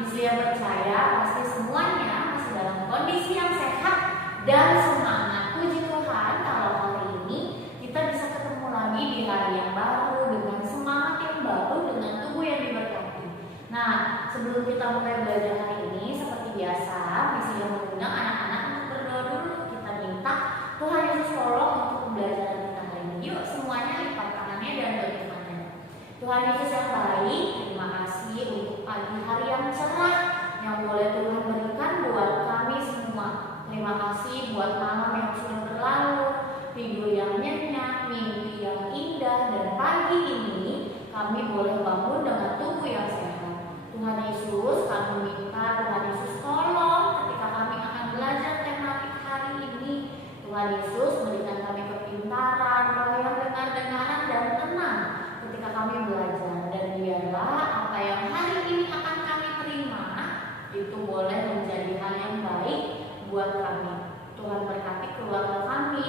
Miss Lia percaya pasti semuanya masih dalam kondisi yang sehat dan semangat. Puji Tuhan kalau hari ini kita bisa ketemu lagi di hari yang baru dengan semangat yang baru, dengan tubuh yang diberkati. Nah, sebelum kita mulai belajar hari ini, seperti biasa, Miss Lia mengundang anak-anak untuk berdoa dulu. Kita minta Tuhan Yesus tolong untuk pembelajaran kita hari ini. Yuk semuanya lipat tangannya dan beriman. Tuhan Yesus yang baik, terima kasih untuk pagi hari yang cerah yang boleh Tuhan berikan buat kami semua. Terima kasih buat malam yang sudah berlalu, tidur yang nyenyak, mimpi yang indah, dan pagi ini kami boleh bangun dengan tubuh yang sehat. Tuhan Yesus, kami minta Tuhan Yesus tolong ketika kami akan belajar tematik hari ini. Tuhan Yesus berikan kami kepintaran, roh yang dengar-dengaran dan tenang ketika kami belajar, dan biarlah apa yang hari ini akan kami terima itu boleh menjadi hal yang baik buat kami. Tuhan berkati keluarga kami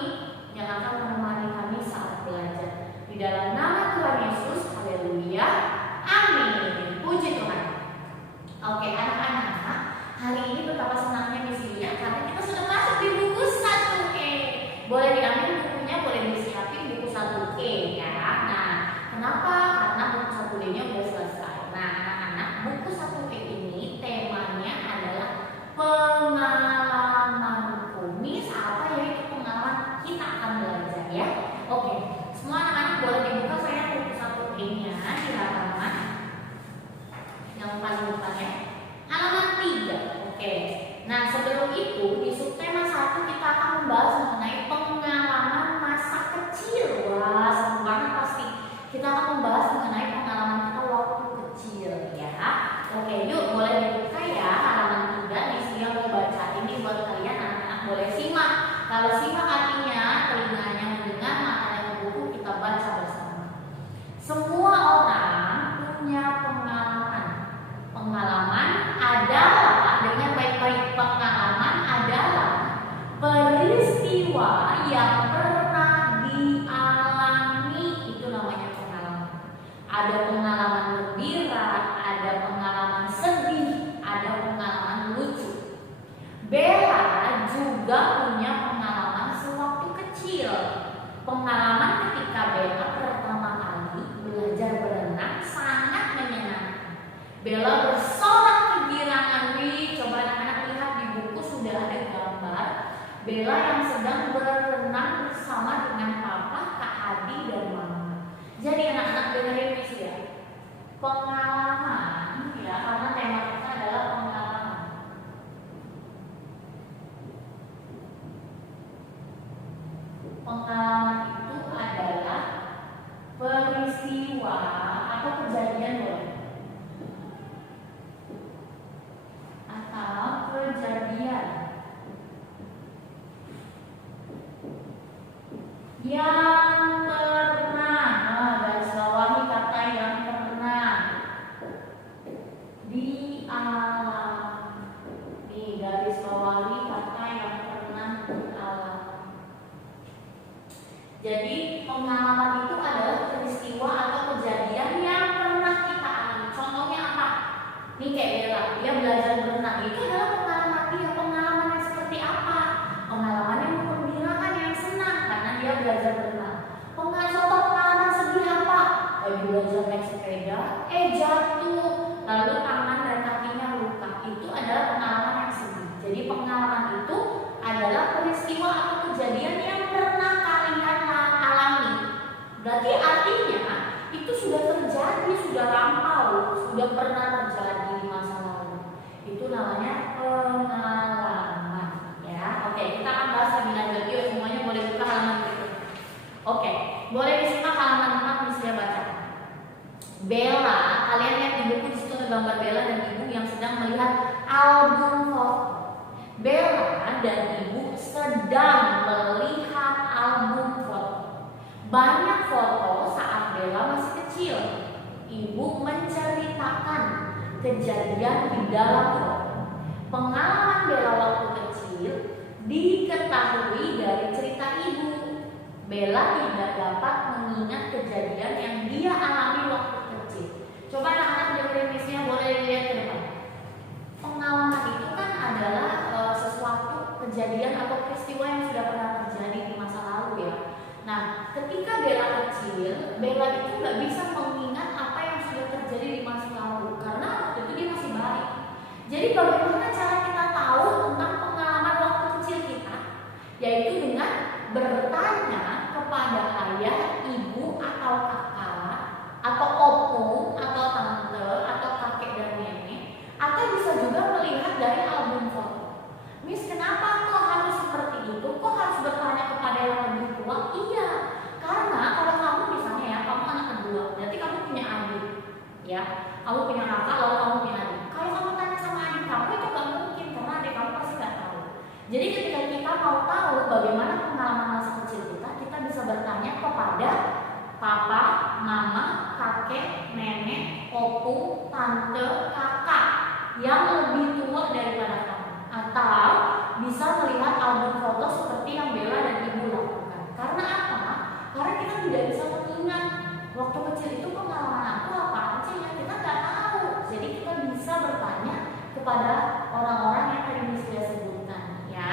yang akan menemani kami saat belajar. Di dalam nama Tuhan Yesus, haleluya, amin. Puji Tuhan. Oke anak-anak, hari ini betapa senangnya Miss Lia karena kita sudah masuk di buku 1E. Boleh diambil bukunya, boleh disiapin buku 1E ya. Nah, kenapa? Karena buku 1D-nya udah selesai. Nah, anak-anak, buku 1E ini temanya adalah pengalamanku. Miss, apa ya itu pengalaman? Kita akan belajar ya. Oke, semua anak-anak boleh dibuka saya buku 1E-nya di halaman yang paling depan ya. Halaman 3. Oke. Nah, sebelum itu di subtema 1 kita akan membahas mengenai pengalaman masa kecil. Wah, seru banget pasti. Kita akan membahas mengenai pengalaman kita waktu kecil ya. Oke, yuk boleh dibuka ya halaman 3. Miss Lia mau baca ini buat kalian, anak-anak boleh simak. Kalau simak artinya telinganya mendengar, matanya buku, kita baca bersama. Semua orang punya pengalaman. Pengalaman adalah, dengan baik-baik, pengalaman adalah peristiwa yang pernah dialami. Itu namanya pengalaman. Ada pengalaman gembira, ada pengalaman sedih, ada pengalaman lucu. Bella juga punya pengalaman sewaktu kecil. Pengalaman ketika Bella pertama kali belajar berenang sangat menyenangkan. Bella bersorak kegirangan. Coba anak-anak lihat di buku sudah ada gambar Bella yang sedang berenang bersama dengan papa, Kak Adi, dan mama. Jadi anak-anak dengerin Miss ya. Pengalaman ya, karena tema kita adalah pengalaman. Pengalaman itu adalah peristiwa atau kejadian boleh. Atau kejadian yang pernah, garis bawahi kata yang pernah dialami. Garis bawahi kata yang pernah dialami. Jadi pengalaman itu adalah peristiwa atau kejadian yang pernah kita alami. Contohnya apa? Nih kayak Bella, dia belajar berenang. Itu adalah pengalaman dia. Pengalaman yang seperti apa? Pengalaman yang menggembirakan, yang senang karena dia belajar berenang. Contoh pengalaman sedih apa? Lagi belajar naik sepeda, jatuh, lalu tangan dan kakinya luka. Itu adalah pengalaman yang sedih. Jadi pengalaman itu adalah peristiwa atau kejadian yang pernah kalian alami. Berarti artinya itu sudah terjadi, sudah lampau, sudah pernah terjadi di masa lalu. Itu namanya pengalaman ya. Oke, kita akan bahas lebih lanjut. Yuk semuanya boleh buka halaman berikut. Oke, boleh disimak halaman 4. Miss Lia baca. Bella, kalian lihat di buku, di situ ada gambar Bella dan ibu yang sedang melihat album foto. Bella dan ibu sedang melihat album foto. Banyak foto saat Bella masih kecil. Ibu menceritakan kejadian di dalam foto. Pengalaman Bella waktu kecil diketahui dari cerita ibu. Bella tidak dapat mengingat kejadian yang dia alami waktu kecil. Coba anak-anak dengerin Miss-nya, boleh lihat ke depan. pengalaman itu kan adalah sesuatu kejadian atau peristiwa yang sudah pernah terjadi di masa lalu ya. Nah, ketika Bella kecil, Bella itu nggak bisa mengingat apa yang sudah terjadi di masa lalu karena waktu itu dia masih bayi. Jadi bagaimana cara kita tahu tentang pengalaman waktu kecil kita? Yaitu dengan bertanya kepada ayah, ibu, atau kakak, atau opung, atau tante, atau kakek dan nenek, atau bisa juga melihat dari album foto. Miss, kenapa kok harus seperti itu? Kok harus bertanya kepada yang lebih tua? Iya, karena kalau kamu misalnya ya, kamu anak kedua, berarti kamu punya adik, ya, kamu punya kakak, lalu kamu punya adik. Kalau kamu tanya sama adik kamu itu gak mungkin, karena adik kamu pasti gak tahu. Jadi ketika kita mau tahu bagaimana pengalaman masa kecil kita, kita bisa bertanya kepada papa, mama, kakek, nenek, opung, tante, kakak yang lebih tua daripada kamu, atau bisa melihat album foto seperti yang Bella dan ibu lakukan. Karena apa? Karena kita tidak bisa mengingat waktu kecil itu pengalaman aku apa sih yang kita nggak tahu. Jadi kita bisa bertanya kepada orang-orang yang tadi sudah sebutkan, ya.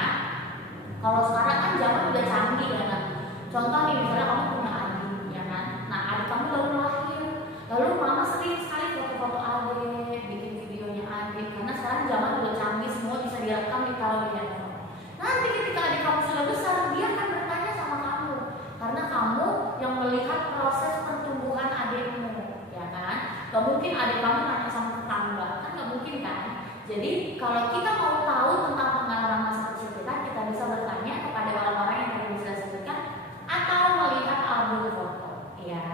Kalau sekarang kan zaman udah canggih ya kan. Contoh nih misalnya kamu punya adik, ya kan. Nah adik kamu baru lahir, lalu mama sering sekali foto-foto adik, bikin videonya adik. Karena sekarang zaman udah canggih, semua bisa direkam, ditaruh di handphone. Nanti ketika adik kamu sudah besar, dia akan bertanya sama kamu, karena kamu yang melihat proses pertumbuhan adikmu, ya kan. Gak mungkin adik kamu nanya sama tetangga, kan gak mungkin kan. Jadi kalau kita mau tahu tentang pengalaman masa kecil kita, kita bisa bertanya kepada orang-orang yang tadi bisa sebutkan atau melihat album foto, ya.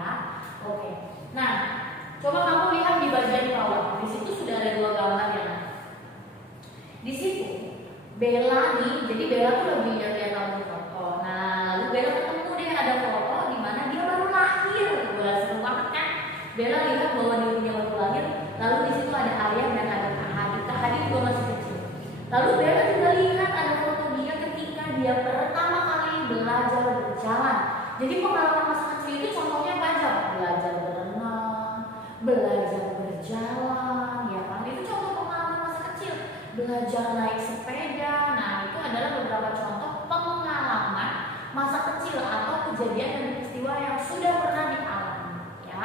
Oke. Nah, coba kamu lihat di bagian bawah. Di situ sudah ada dua gambar ya. Di situ Bella nih, jadi Bella tuh lagi lihat-lihat album foto. Nah, lalu Bella ketemu deh ada foto di mana dia baru lahir. Wah, seru banget kan? Bella lihat bahwa dirinya baru lahir. Lalu di situ ada ayah dan ada Kak Hadi. Kak Hadi juga masih kecil. Lalu Bella juga lihat ada foto dia ketika dia pertama kali belajar berjalan. Jadi pengalaman masa kecil itu contohnya apa aja? Belajar berenang, belajar berjalan, ya kan? Itu contoh pengalaman masa kecil. Belajar naik sepeda. Nah, itu adalah beberapa contoh pengalaman masa kecil atau kejadian dan peristiwa yang sudah pernah dialami, ya.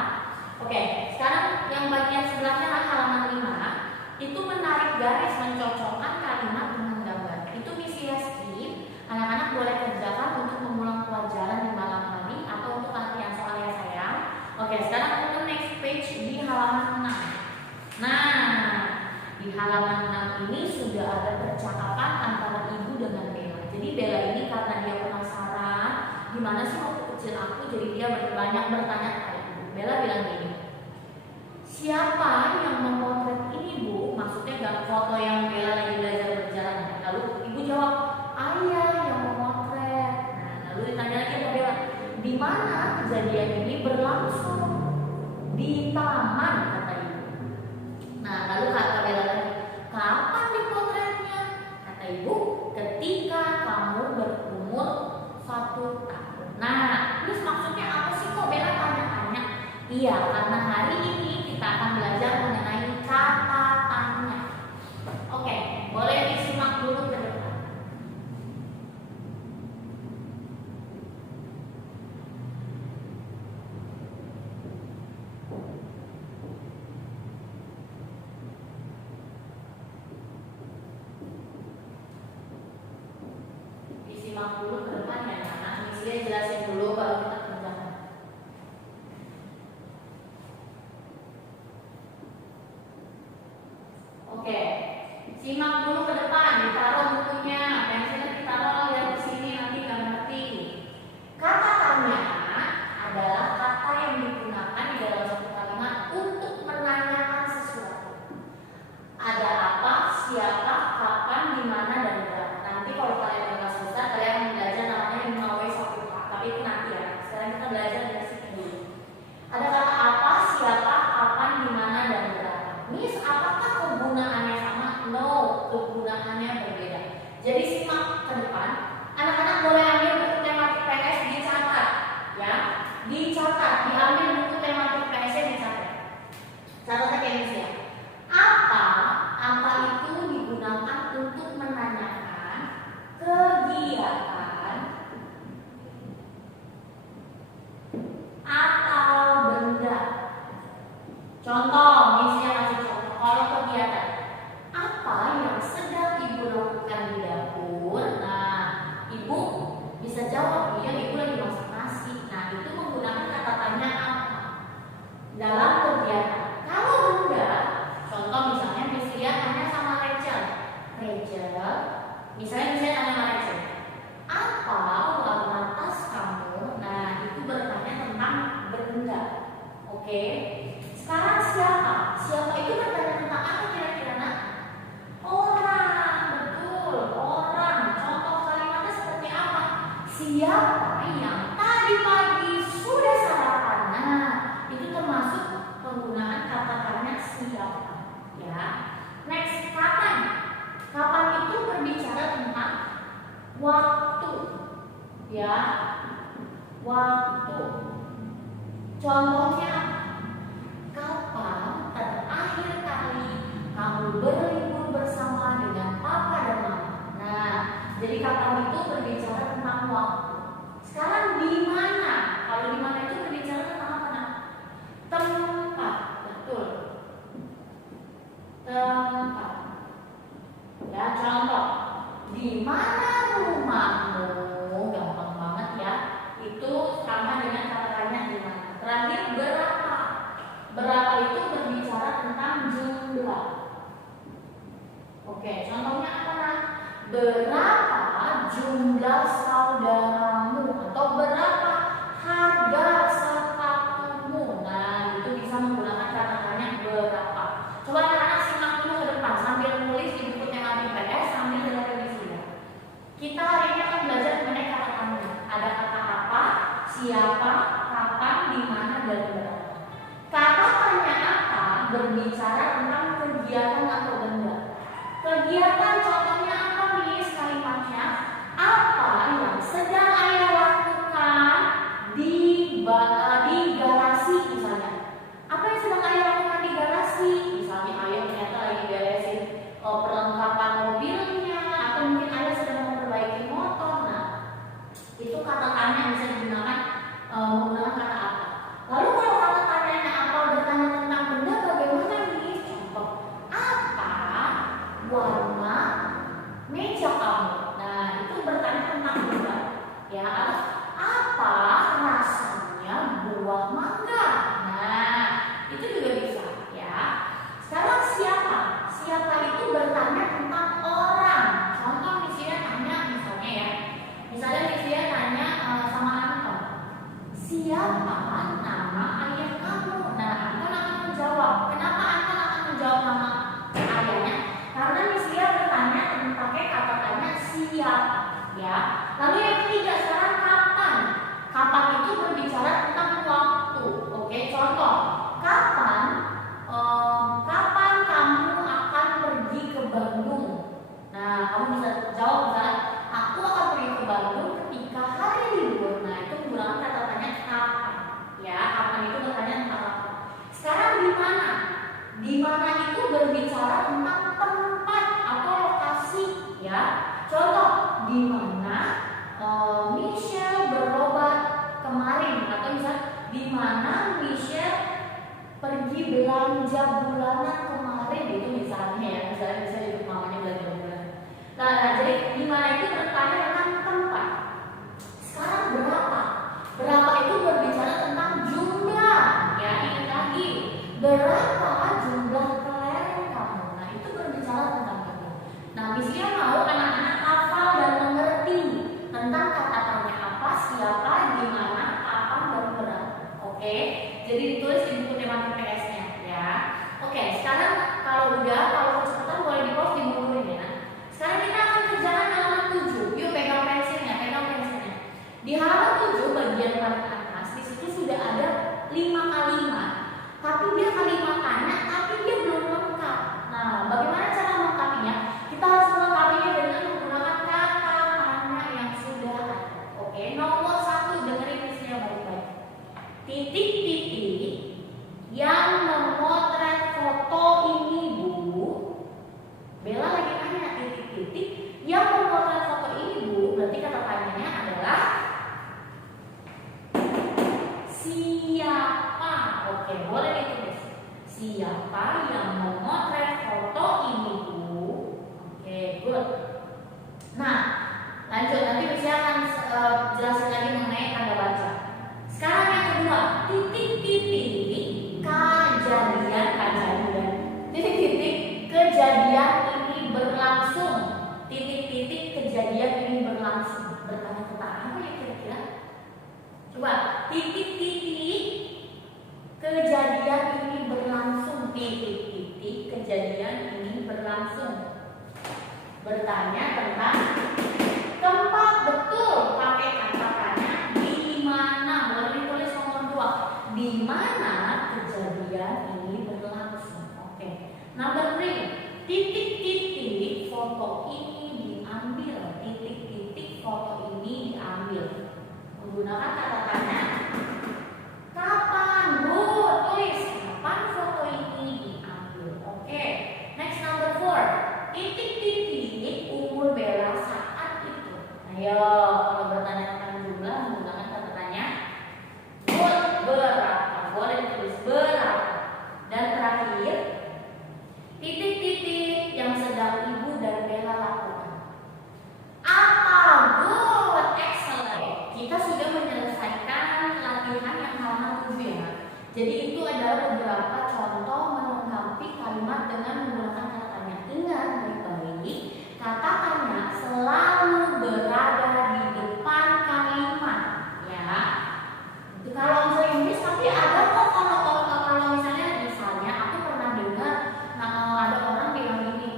Oke, sekarang yang bagian sebelahnya halaman 5 itu menarik garis mencocokkan kalimat dengan gambar. Itu misi Eskip. Anak-anak boleh kerjakan untuk mengulang pelajaran di malam hari atau untuk latihan soal ya sayang. Oke, sekarang kita next page di halaman 6. Nah, di halaman 6 ini sudah ada percakapan antara ibu dengan Bella. Jadi Bella ini karena dia penasaran gimana sih waktu kecil aku, jadi dia banyak bertanya kepada ibu. Bella bilang gini, siapa yang memotret ini bu? Maksudnya gak foto yang Bella lagi belajar berjalan. Lalu ibu jawab, ayah yang memotret. Nah, lalu ditanya lagi sama Bella, di mana kejadian ini berlangsung? Di taman, kata ibu. Nah, lalu kata Bella lagi, kapan dipotretnya? Kata ibu, ketika kamu berumur 1 tahun. Nah, terus maksudnya apa sih kok Bella tanya-tanya? Iya, karena hari ini kita akan belajar mengenai catatannya. Oke, boleh disimak dulu ke depan. Disimak dulu ke depan ya, anak. Misinya jelasin dulu baru kita kerjakan. Oke, simak dulu ke depan, ditaruh bukunya, pensilnya ditaruh lihat di sini nanti nggak ngerti. Kata tanya adalah kata yang digunakan di dalam satu kalimat untuk menanyakan sesuatu. Ada apa, siapa, kapan, di mana dan berapa. Nanti kalau kalian kelas besar kalian belajar namanya 5W1K, tapi itu nanti ya. ya, waktu. Contohnya, kapan terakhir kali kamu berlibur bersama dengan papa dan mama? Nah, jadi kapan itu berbicara tentang waktu. Sekarang di mana? Kalau di mana itu berbicara tentang apa? Tempat, betul. Tempat. Ya, contoh. Di mana rumahmu? Gampang banget ya. Itu sama dengan kata tanya di mana. Terakhir, berapa? Berapa itu berbicara tentang jumlah. Oke, contohnya apa? Berapa jumlah saudaramu? Atau berapa harga sepatumu? Nah, itu bisa menggunakan kata tanya berapa. Coba anak-anak simak dulu ke depan sambil nulis di buku tema IPS sambil dengerin di sini. Kita hari ini akan belajar mengenai kata tanya. Ada kata apa, siapa, kapan, di mana, dan berapa. Kata tanya apa berbicara tentang kegiatan atau benda. Kegiatan contohnya apa nih kalimatnya? Apa yang sedang ayah lakukan di garasi misalnya? Apa yang sedang ayah lakukan di garasi? Misalnya ayah ternyata lagi beresin perlengkapan mobilnya, atau mungkin ayah sedang memperbaiki motor. Nah, itu kata tanya yang bisa digunakan menggunakan kata apa. Lalu kalau kata tanyanya apa bertanya tentang benda, bagaimana nih? Contoh, apa warna meja kamu? Nah, itu bertanya tentang benda. Ya, apa rasanya buah mangga? Nah, itu juga bisa ya. Sekarang siapa? Siapa itu bertanya tentang orang. Contoh misalnya tanya misalnya ya. Misalnya dia tanya sama Anton, siapa nama ayah kamu? Nah, Anton akan menjawab. Kenapa Anton akan menjawab nama ayahnya? Karena Misia bertanya pakai kata tanya siapa, ya. Lalu yang ketiga, sekarang kapan? Kapan itu berbicara tentang waktu. Oke, contoh, kapan kamu akan pergi ke Bandung? Nah, kamu bisa jawab misalnya, aku akan pergi ke Bandung ketika hari libur. Nah, itu menggunakan kata tanya kapan, ya. Kapan itu bertanya tentang apa. Sekarang di mana? Di mana itu berbicara tentang tempat atau lokasi, ya. Contoh, di mana Michelle berobat kemarin, atau misalnya di mana Michelle pergi belanja bulanan kemarin, itu misalnya ya. Misalnya bisa ikut mamanya belanja bulanan. Nah, jadi di mana itu bertanya tentang tempat. Sekarang berapa? Berapa itu berbicara tentang jumlah, ya. Ingat lagi, berapa jumlah kelereng kamu? Nah, itu berbicara tentang itu. Nah, misalnya mau anak-anak hafal dan mengerti tentang kata tanya apa, siapa, di mana, kapan, dan berapa. Oke, jadi ditulis di buku tema IPS-nya, ya. Oke, sekarang kalau kecepatan boleh di-pause, dimundurin ya. Sekarang kita akan kerjakan halaman 7. Yuk pegang pensilnya. Di halaman 7 bagian paling atas, di situ sudah ada 5 kalimat. Tapi dia kalimat tanya, tapi dia belum lengkap. Nah, bagaimana cara melengkapinya? Kita harus melengkapinya dengan menggunakan kata tanya yang sudah ada. Oke, nomor 1, dengerin isinya baik-baik. Titik-titik yang memotret foto ini, Bu. Bella lagi tanya, titik-titik yang memotret foto ini, Bu. Berarti kata tanyanya adalah siapa? Oke, boleh ditulis. Siapa yang memotret foto ini, Bu? Oke, good. Nah, lanjut. Nanti Michelle akan jelasin lagi mengenai tanda baca. Sekarang yang kedua, titik-titik titik-titik kejadian ini berlangsung. Titik-titik kejadian ini berlangsung. Bertanya tentang apa ya kira-kira? Coba, titik-titik kejadian ini berlangsung. Titik-titik kejadian ini berlangsung. Bertanya tentang tempat, betul. Pakai kata tanya di mana. Boleh ditulis nomor 2. Di mana kejadian ini berlangsung. Oke. Number 3. Titik-titik foto ini diambil. Titik-titik foto ini diambil. halaman 7 ya. Jadi itu adalah beberapa contoh melengkapi kalimat dengan menggunakan kata tanya. Ingat baik-baik, kata tanya selalu berada di depan kalimat ya. Kalau misalnya Inggris tapi ada kok kalau misalnya aku pernah dengar ada orang bilang gini,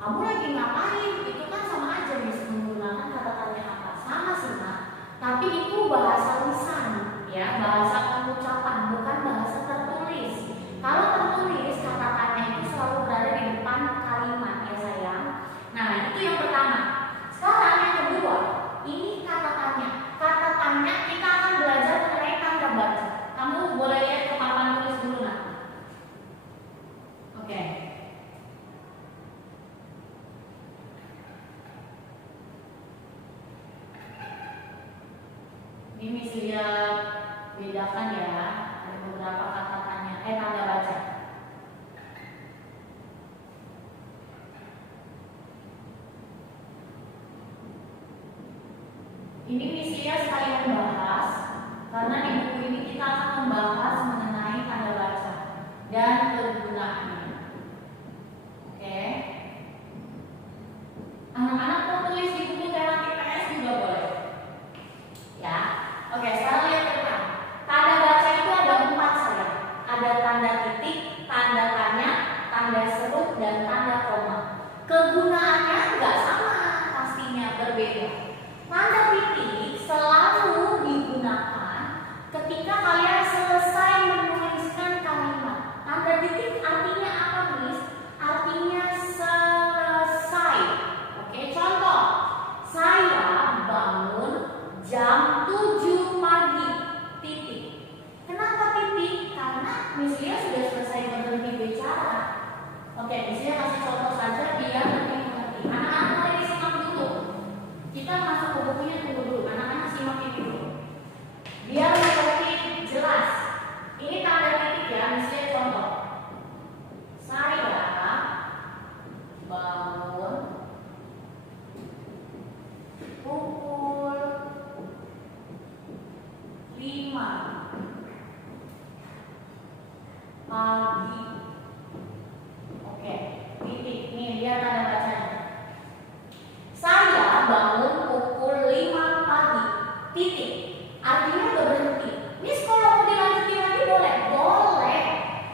kamu lagi ngapain? Itu kan sama aja bisa menggunakan kata tanya apa? Sama sih Mak. Tapi itu bahasa lisan ya, bahasa pengucapan, bukan bahasa tertulis. Kalau tertulis kata tanya itu selalu berada di depan kalimat ya sayang. Nah itu yang pertama. Sekarang yang kedua, ini kata tanya. Kata tanya kita akan belajar mengenai tanda baca. Kamu boleh lihat ke papan tulis dulu nak. Oke. Ini mesti lihat bedakan ya. Ada beberapa kata tanya, tanda baca. Ini misinya sekalian membahas karena di buku ini kita akan membahas mengenai tanda baca dan kegunaannya. Oke. Anak-anak mau tulis di buku tema IPS juga boleh. Ya. Oke, sekarang lihat ke depan. Tanda baca itu ada 4 sayang. Ada tanda titik, tanda tanya, tanda seru, dan tanda koma. Kegunaannya nggak sama, pastinya berbeda. Tanda titik selalu digunakan ketika kalian selesai menuliskan kalimat. Tanda titik artinya apa, Miss? Artinya selesai. Oke, contoh. Saya bangun jam 7 pagi. Titik. Kenapa titik? Karena Miss Lia sudah selesai berhenti bicara. Oke, Miss Lia kasih contoh saja biar lebih mengerti. Anak-anak mulai disimak dulu. Kita masuk ke bukunya, tunggu dulu. Anak-anak simak ini dulu. Biar mengerti jelas. Ini tanda titik ya, misalnya contoh. Saya bangun pukul 5 pagi. Oke, titik. Nih, lihat tanda bacanya. Saya bangun pukul 5 pagi. Titik. Artinya udah berhenti. Miss kalau mau dilanjutin lagi boleh? Boleh.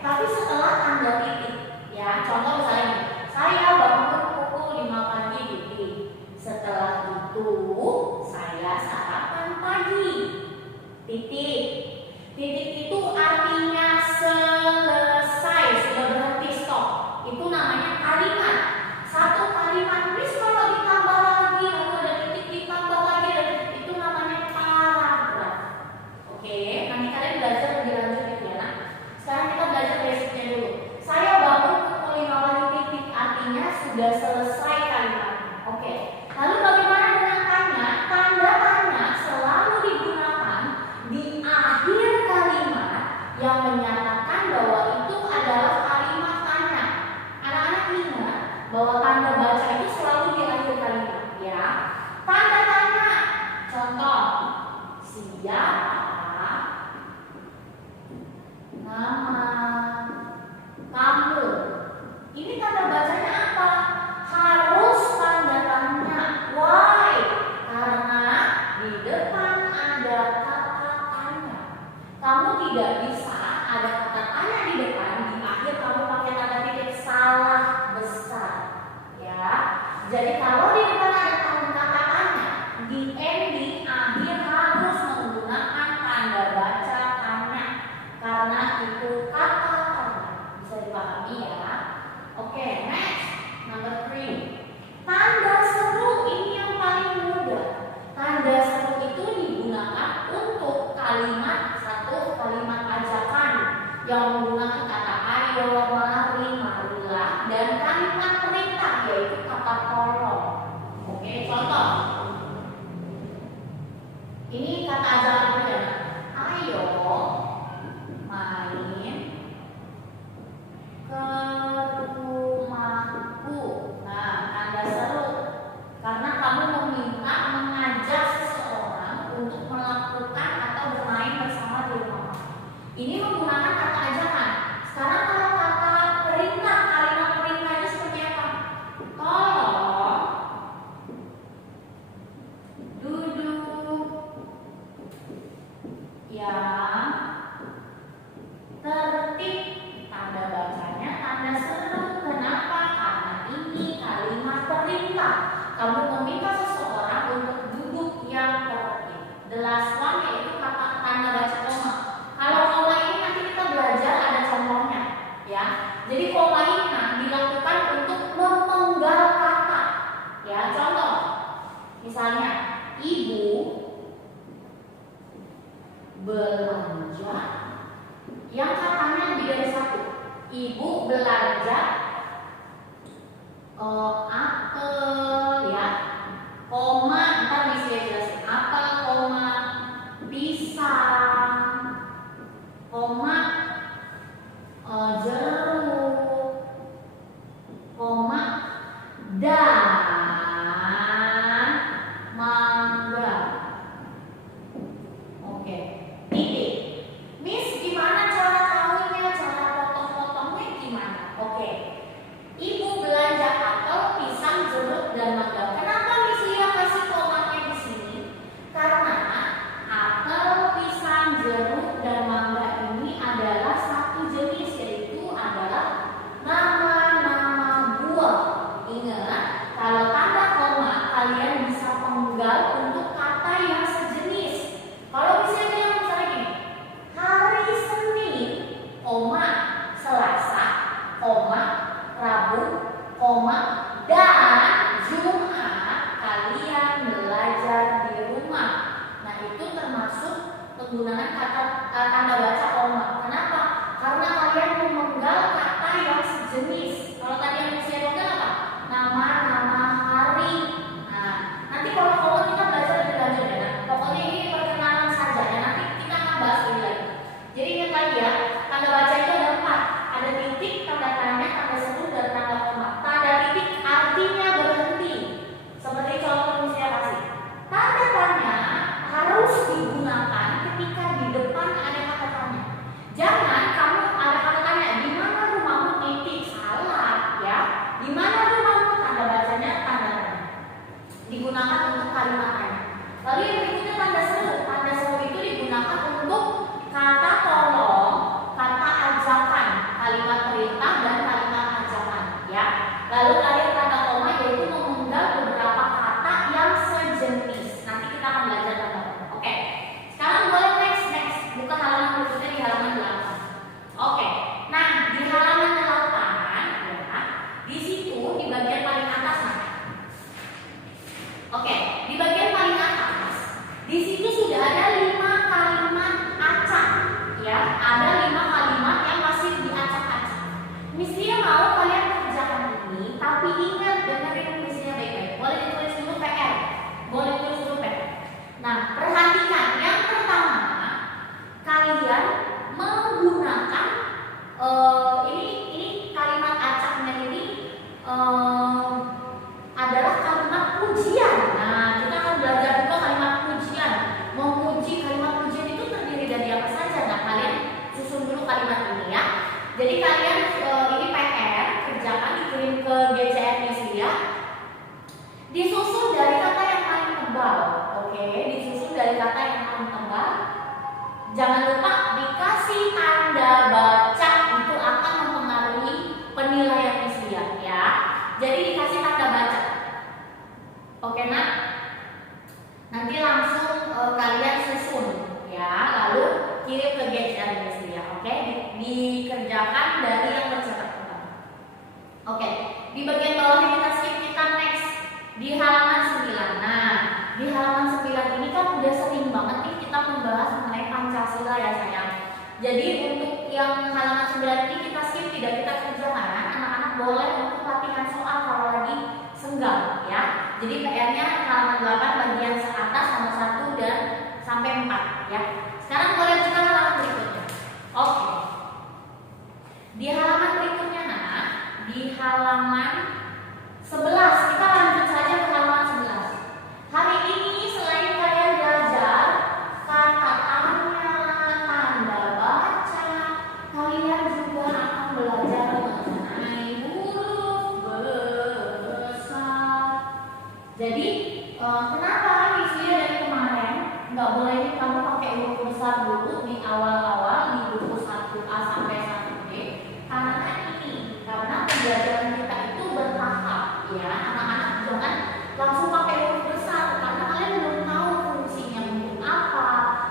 Tapi setelah tanda titik. Ya, contoh misalnya saya bangun pukul 5 pagi titik. Setelah itu saya sarapan pagi. Titik. Titik itu artinya selesai, sudah berhenti, stop. Itu namanya kalimat. Satu kalimat, Miss kalau ditambah lagi, lalu ada titik ditambah lagi, ada titik, itu namanya paragraf. Oke, nanti kalian belajar lebih lanjut itu ya. Nah, sekarang kita belajar basicnya dulu. Saya bangun pukul 5 pagi titik, artinya sudah selesai kalimat. Oke, lalu bagaimana dengan tanya? Tanda tanya selalu digunakan di akhir kalimat yang menyatakan bahwa itu adalah kalimat tanya. Anak-anak ingat bahwa tanda baca itu selalu di akhir kalimat ya. Tanda tanya, contoh, siapa nama kamu? Ini tanda bacanya apa? Harus tanda tanya. Why? Karena di depan ada kata tanya. Kamu tidak bisa ada kata tanya di depan, di akhir kamu pakai tanda titik, salah besar. Ya. Jadi kalau di depan ada kata tanya, di ending akhir harus menggunakan tanda baca tanya. Karena itu kata tanya. Bisa dipahami ya? Oke, next. Number 3. Tanda seru ini yang paling mudah. Tanda seru itu digunakan untuk kalimat, satu kalimat ajakan yang menggunakan kata ayo, mari, marilah, dan kalimat perintah yaitu kata tolong. Oke, contoh. Ini kata ajakan ya. Ayo main ke rumahku. Nah, tanda seru karena kamu meminta mengajak seseorang untuk melakukan atau bermain bersama di rumah. Ini menggunakan kata ajakan. Sekarang kalau kata perintah, kalimat perintahnya seperti apa? Tolong duduk yang tertib. Tanda bacanya tanda seru. Kenapa? Karena ini kalimat perintah. Kamu meminta seseorang untuk duduk yang tertib. The last one yaitu kata tanda baca koma. Kalau koma ini nanti kita belajar ada contohnya, ya. Jadi koma ini dilakukan untuk memenggal kata, ya. Contoh, misalnya ibu belanja, yang katanya lebih dari satu. Ibu belanja apel, ya. Koma, ntar bisa jelasin apel, koma pisang, koma jeruk, koma dan mangga. Oke, titik. Miss, gimana cara tahunya, cara potong-potongnya gimana? Oke, ibu belanja apel, pisang, jeruk, dan mangga. Kenapa Miss Lia kasih komanya di sini? Karena apel, pisang, jeruk, dan mangga ini adalah satu jenis, yaitu adalah nama-nama buah. Ingat, kalau tanda koma kalian bisa penggal untuk kata yang sejenis. Kalau misalnya bilang misalnya gini, hari Senin, koma, Selasa, koma, Rabu, koma, dan Jumat kalian belajar di rumah. Nah, itu termasuk penggunaan kata tanda baca koma. Kenapa? Karena kalian memenggal kata yang sejenis. Kalau tadi yang saya pegang apa? Nama-nama hari. Nah, nanti kalau koma kita belajar lebih lanjut ya. Nah, pokoknya ini perkenalan saja ya. Nanti kita akan bahas lebih lagi. Jadi ingat lagi ya, tanda baca itu ada 4. Ada titik, tanda tanya, tanda seru, dan tanda koma. Tanda titik artinya berhenti. Seperti contoh yang saya kasih. Tanda tanya harus digunakan ketika di depan ada kata tanya. Jangan kamu ada kata tanya, di mana rumahmu, titik, salah ya. Di mana rumahmu, tanda bacanya tanda tanya. Digunakan untuk kalimat tanya. Lalu yang berikutnya tanda seru. Tanda seru itu digunakan untuk kata tolong, kata ajakan, kalimat perintah, dan kalimat ajakan ya. Lalu terakhir tanda koma yaitu memenggal beberapa kata yang sejenis. Nanti kita akan belajar tanda koma. Oke. Sekarang boleh next. Buka halaman berikutnya di halaman 8. Oke. Nah, di halaman 8 ya, di situ di bagian paling atas nah. Oke, di bagian paling atas di situ sudah ada 5 kalimat acak ya. Ada 5 kalimat yang masih diacak-acak. Miss Lia mau kalian kerjakan ini, tapi ingat dengerin Miss Lia baik-baik. Boleh ditulis dulu PR. Boleh ditulis dulu PR. Nah, perhatikan yang pertama, kalian menggunakan ini kalimat acaknya ini adalah kalimat pujian. Nah, kita akan belajar juga kalimat pujian. Memuji, kalimat pujian itu terdiri dari apa saja? Nah, kalian susun dulu kalimat ini ya. Jadi kalian ini PR kerjakan, dikirim ke GCR Miss Lia. Disusun dari kata yang paling tebal. Oke, disusun dari kata yang paling tebal. Jangan lupa dikasih tanda baca, itu akan mempengaruhi penilaian Miss Lia ya. Jadi dikasih tanda baca. Oke nak? Nanti langsung kalian susun ya, lalu kirim ke GCR Miss Lia. Oke, dikerjakan dari yang bercetak pertama. Oke, di bagian bawahnya kita skip, kita next di halaman 9. Nah, di halaman 9 ini kan udah sering banget nih kita membahas mengenai Pancasila ya sayang. Jadi untuk yang halaman 9 ini kita skip, tidak kita kerjakan. Anak-anak boleh untuk latihan soal kalau lagi senggang ya. Jadi PR-nya halaman 8 bagian atas nomor 1 dan sampai 4 ya. Sekarang boleh kita halaman berikutnya. Oke. Di halaman berikutnya nah, di halaman 11 kita lanjut saja ke halaman 11. Hari ini selain kalian belajar pakai huruf besar dulu di awal-awal di buku 1A sampai 1B karena pembelajaran kita itu bertahap ya. Anak-anak jangan langsung pakai huruf besar karena kalian belum tahu fungsinya untuk apa,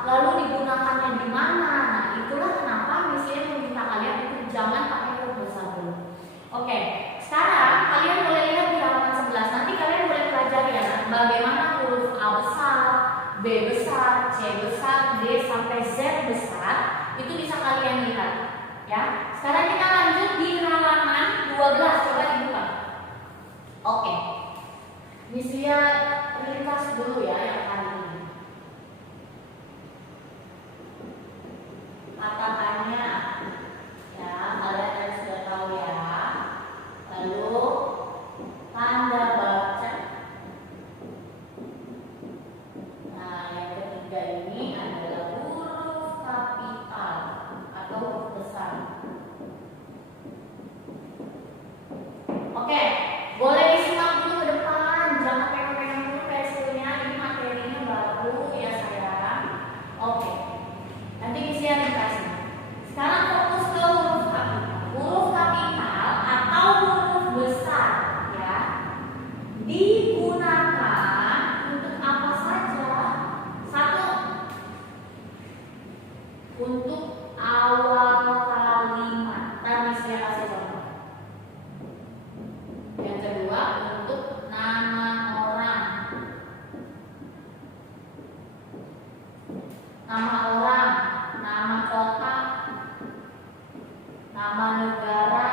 lalu digunakannya di mana. Nah, itulah kenapa misalnya meminta kalian untuk jangan pakai huruf besar dulu. Oke, sekarang kalian boleh lihat di halaman 11. Nanti kalian boleh pelajari ya bagaimana huruf A besar, B besar, C besar, D sampai Z besar itu bisa kalian lihat ya. Sekarang kita lanjut di halaman 12, coba dibuka. Oke, Misia ringkas dulu ya yang kali ini. Katakannya ya, kalian harus sudah tahu ya. Lalu tanda baca. Nah, yang ketiga ini adalah huruf kapital atau huruf besar. Oke, boleh disimak dulu ke depan. Jangan pegang-pegang dulu pensilnya. Ini materinya baru ya sayang. Oke, nanti bisa dikasih. Sekarang fokus ke huruf kapital. Huruf kapital atau huruf besar ya digunakan untuk apa saja? Satu, untuk awal kalimat. Tadi saya kasih contoh. Yang kedua, untuk nama orang. Nama orang, nama kota, nama negara,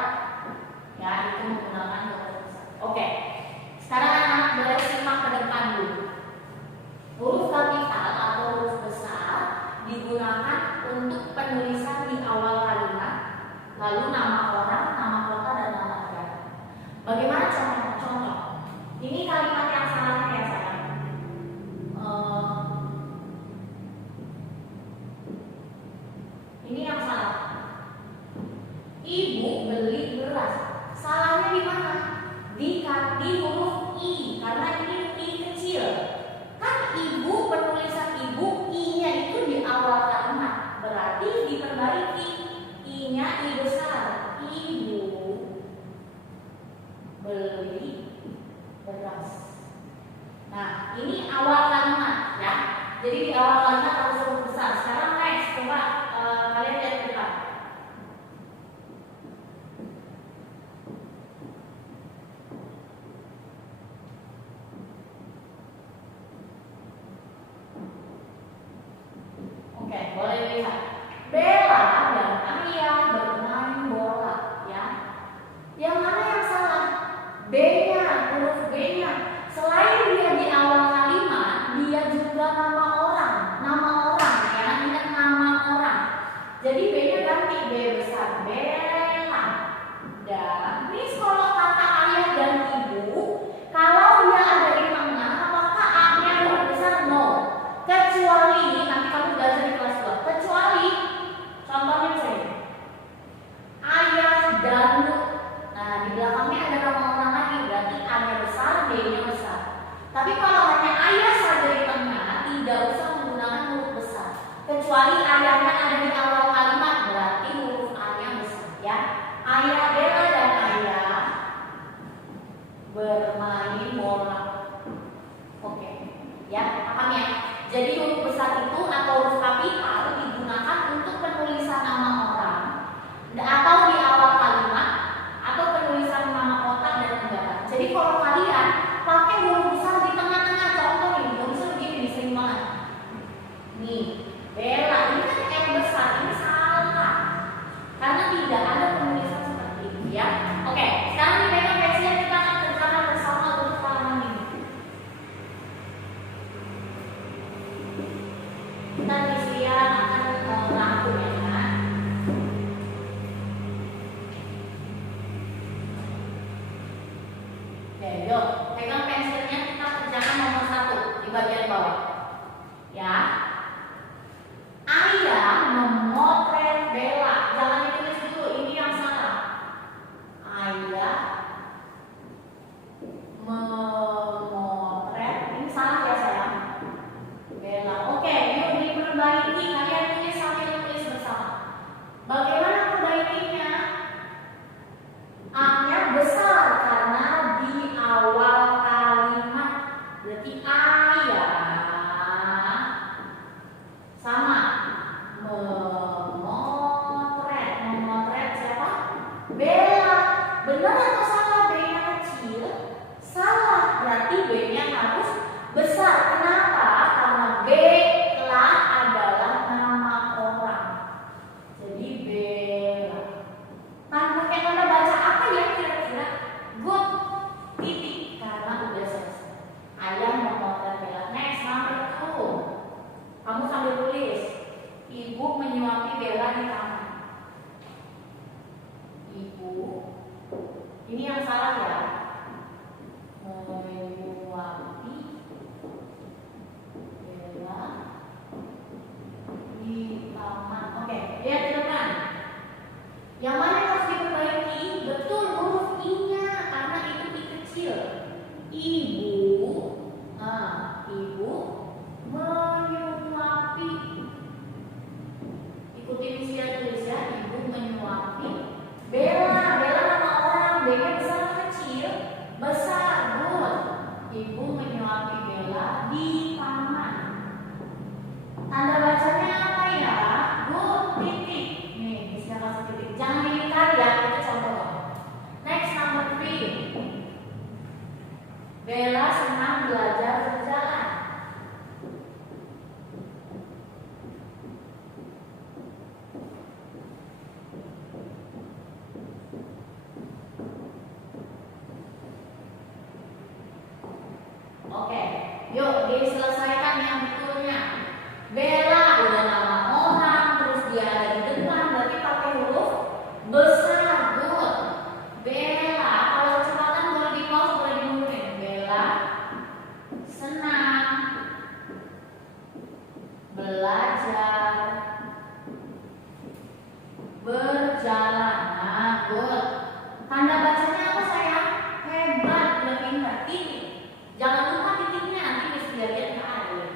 ya itu menggunakan huruf besar. Oke, sekarang anak-anak boleh simak ke depan dulu. Huruf kapital atau huruf besar digunakan untuk penulisan di awal kalimat, lalu nama orang, nama kota, dan nama negara. Bagaimana contoh? Ini kalimat yang salahnya ya sayang. Ini yang salah. Ibu beli beras. Salahnya di mana? Di huruf I, karena ini I kecil. Kan ibu, penulisan ibu, I-nya itu di awal kalimat. Berarti diperbaiki. I-nya I besar. Ibu beli beras. Nah, ini awal kalimat ya. Jadi di awal kalimat harus huruf besar. Sekarang next, coba kalian lihat ke depan. Oke, boleh lihat. Bella dan Ayah bermain bola ya. Yang mana yang salah? B-nya, huruf B-nya. Selain dia di awal kalimat, dia juga nama orang ya, ingat nama orang. Jadi B-nya ganti, B besar, Bella. Dan ini kalau kata ayah dan ibu, kalau dia ada di tengah, apakah A-nya huruf besar? No. Kecuali, nanti kamu belajar di kelas 2. Kecuali, contohnya saya, ayah dan Nur. Nah, di belakangnya ada nama orang lagi, berarti A-nya besar, D-nya besar. Tapi kalau hanya ayah saja di tengah, tidak usah menggunakan huruf besar. Kecuali ayahnya ada di awal kalimat, berarti huruf A-nya besar ya. Ayah Bella dan ayah bermain bola. Oke, ya, paham ya? Jadi huruf besar itu atau huruf kapital digunakan untuk penulisan nama orang atau di awal kalimat atau penulisan nama kota dan negara. Jadi kalau kalian pakai huruf besar di tengah-tengah, contoh nih, huruf besar begini sering banget. Nih, Bella ini kan M besar, ini salah karena tidak ada penulisan seperti itu ya. Oke, sekarang dipegang pensilnya, kita akan kerjakan bersama untuk halaman ini. Kita disian akan merangkum ya kan. Oke, yuk pegang pensilnya, kita kerjakan nomor 1 di bagian bawah ya. Ayah memotret Bella. Jangan ditulis dulu, ini yang Ibu menyuapi Bella di taman. Ibu, ini yang salah ya. Menyuapi Bella di taman. Oke, lihat ke depan. Yang mana yang harus diperbaiki? Betul, huruf I-nya karena itu I kecil. Ibu, ibu menyuapi. Ikuti misi yang tulis ya. Ibu menyuapi Bella. Bella nama orang. B-nya besar atau kecil? Besar. Good. Ibu menyuapi Bella di taman. Tanda bacanya apa ya? Good. Titik. Nih, bisa kasih titik. Jangan diingkar ya. Itu contoh. Next, number 3. Bella senang belajar berjalan. Oke, yuk diselesaikan yang betulnya. Bella udah nama orang, terus dia ada di depan, berarti pakai huruf besar. Good. Bella, kalau kecepatan boleh di pause, boleh dimundurin. Bella senang belajar berjalan. Nah, good. Tanda bacanya apa sayang? Hebat, udah pintar. Titik. Jangan lupa titiknya, nanti bisa dilihat ke akhir.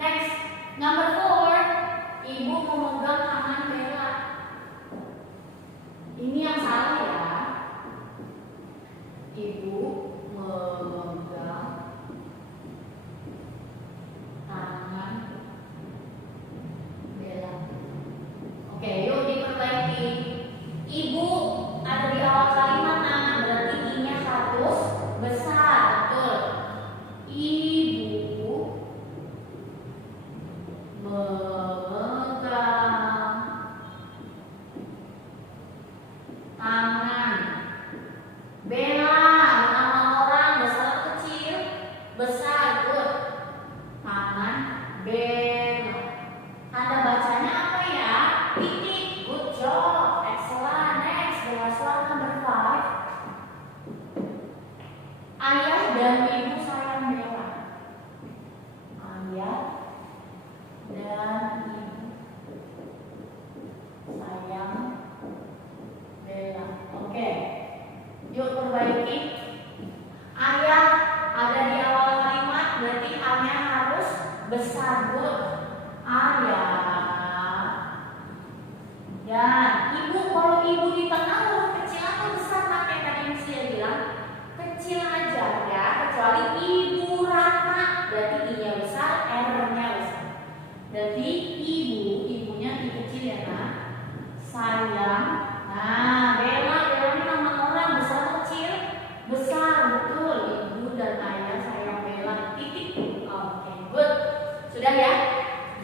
Next, number 4. Ibu memegang tangan Bella. Ini yang salah ya. Ibu memegang tangan Bella. Oke, yuk diperbaiki. Ibu ada di awal kalimat, berarti I-nya harus besar. Betul. Ibu memegang tangan Bella. Nama orang besar atau kecil? Besar. Good. Tangan Bella. Tanda bacanya apa ya? Titik. Good job. Excellent. Next, berhasil number 5. Ayah dan ibu sayang Bella. Ayah dan ibu sayang Bella. Oke, yuk perbaiki. Ayah ada di awal kalimat, berarti A-nya harus besar. Good. Ayah dan ibu. Kalau ibu di tengah huruf kecil atau besar, pakai tadi yang saya bilang kecil aja ya, kecuali ibu Ratna, berarti I-nya besar, R-nya besar. Berarti ibunya I kecil ya nak. Sayang. Nah, Bella ini nama orang, besar atau kecil? Besar, betul. Ibu dan ayah sayang Bella. Titik. Oke, good. Sudah ya.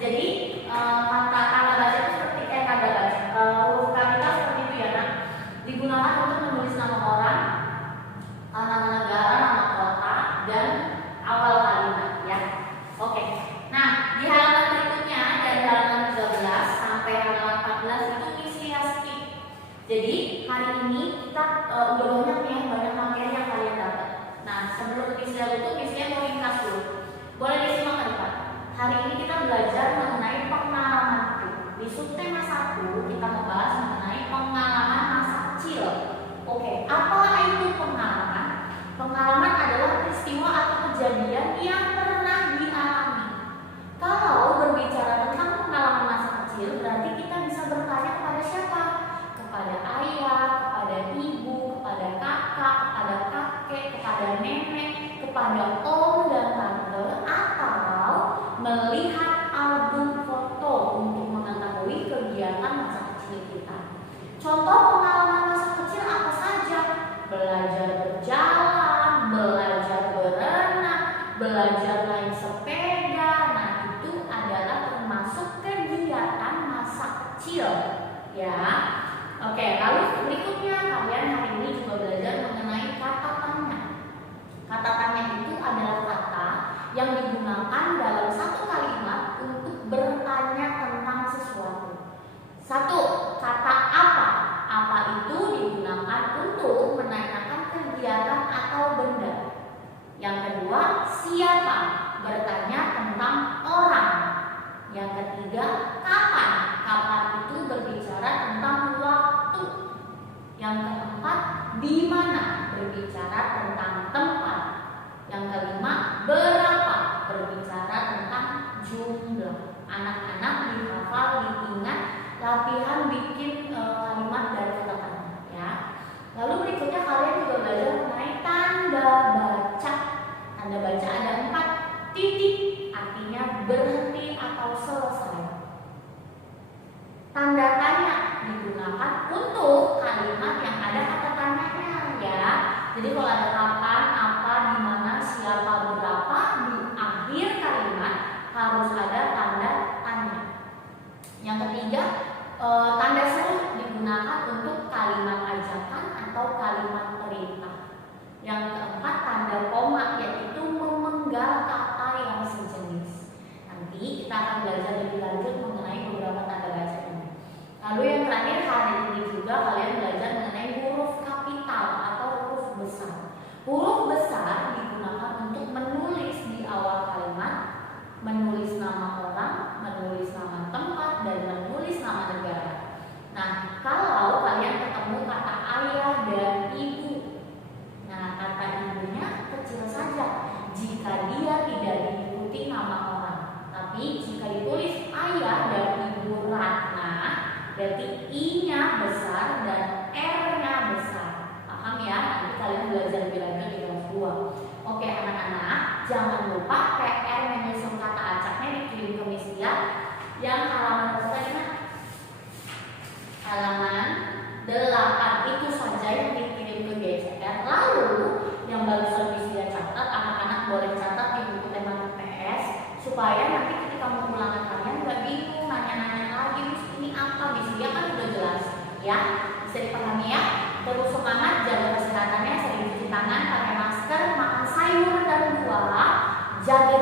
Jadi kata baca itu seperti kata baca. Huruf kapital seperti itu ya nak. Digunakan untuk menulis nama orang, nama negara, nama kota, dan awal kalimat ya. Oke. Nah, di halaman berikutnya dari halaman 13 sampai halaman 14 itu misi skip. Jadi hari ini kita udah banyak materi yang kalian dapat. Nah, sebelum misi itu misinya mau ringkas dulu. Boleh disimak ke depan. Hari ini kita belajar mengenai pengalaman. Di subtema 1 kita membahas mengenai pengalaman masa kecil. Oke, apa itu pengalaman? Pengalaman adalah peristiwa atau kejadian yang pernah dialami. Kalau berbicara tentang pengalaman masa kecil, berarti kita bisa bertanya kepada siapa? Kepada ayah, kepada ibu, kepada kakak, kepada kakek, kepada nenek, kepada om dan tante, atau melihat album di mana, berbicara tentang tempat. Yang kelima, berapa, berbicara tentang jumlah. Anak-anak dihafal, diingat, latihan bikin kalimat dari kata-kata ya. Lalu berikutnya kalian juga belajar mengenai tanda baca. Tanda baca ada 4 titik, artinya berhenti atau selesai. Tanda tanya digunakan untuk kalimat yang ada kata tanyanya ya. Jadi kalau ada kapan, apa, di mana, siapa, berapa, di akhir kalimat harus ada tanda tanya. Yang ketiga, tanda seru digunakan untuk kalimat ajakan atau kalimat perintah. Yang keempat, tanda koma, yaitu memenggal kata yang sejenis. Nanti kita akan belajar lebih lanjut mengenai beberapa tanda baca ini. Lalu yang terakhir, hari ini juga kalian belajar mengenai huruf kapital atau huruf besar. Huruf besar digunakan untuk menulis di awal kalimat, menulis nama orang, menulis nama tempat, dan menulis nama negara. Nah, kalau kalian ketemu kata ayah dan ibu, nah kata ibunya kecil saja jika dia tidak diikuti nama orang. Tapi jika ditulis ayah dan ibu Ratna, berarti I-nya besar dan R-nya besar. Paham ya? Nanti kalian belajar lebih lanjut di kelas 2. Oke anak-anak, jangan lupa PR menyusun kata acaknya dikirim ke Miss Tia yang halaman berapa tadi? Halaman 8 itu saja yang dikirim ke GCR. Lalu yang barusan Miss Tia catat, anak-anak boleh catat di buku tema PS supaya nanti ketika mau ulangan kalian nggak bingung nanya-nanya lagi, Miss ini apa? Miss Tia kan udah jelas ya, bisa dipahami ya. Terus semangat, jaga kesehatannya, sering cuci tangan, pakai masker, makan sayur dan buah, jaga